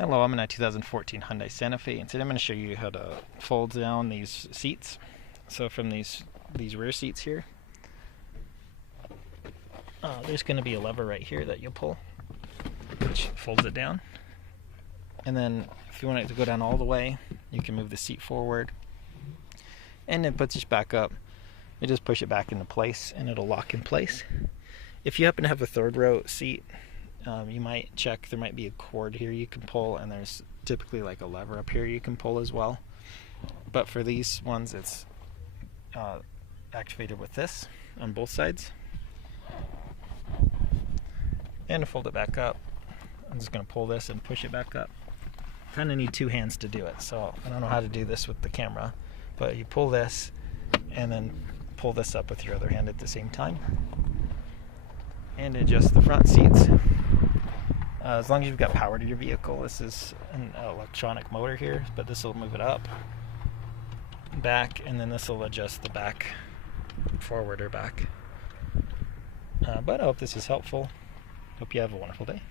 Hello, I'm in a 2014 Hyundai Santa Fe, and today I'm going to show you how to fold down these seats. So from these rear seats here, there's going to be a lever right here that you'll pull, which folds it down. And then if you want it to go down all the way, you can move the seat forward, and it puts it back up. You just push it back into place, and it'll lock in place. If you happen to have a third row seat, you might check, there might be a cord here you can pull, and there's typically like a lever up here you can pull as well. But for these ones, it's activated with this on both sides. And to fold it back up, I'm just going to pull this and push it back up. Kind of need two hands to do it, so I don't know how to do this with the camera, but you pull this and then pull this up with your other hand at the same time, and adjust the front seats. As long as you've got power to your vehicle. This is an electronic motor here, but this will move it up, back, and then this will adjust the back forward or back. But I hope this is helpful. Hope you have a wonderful day.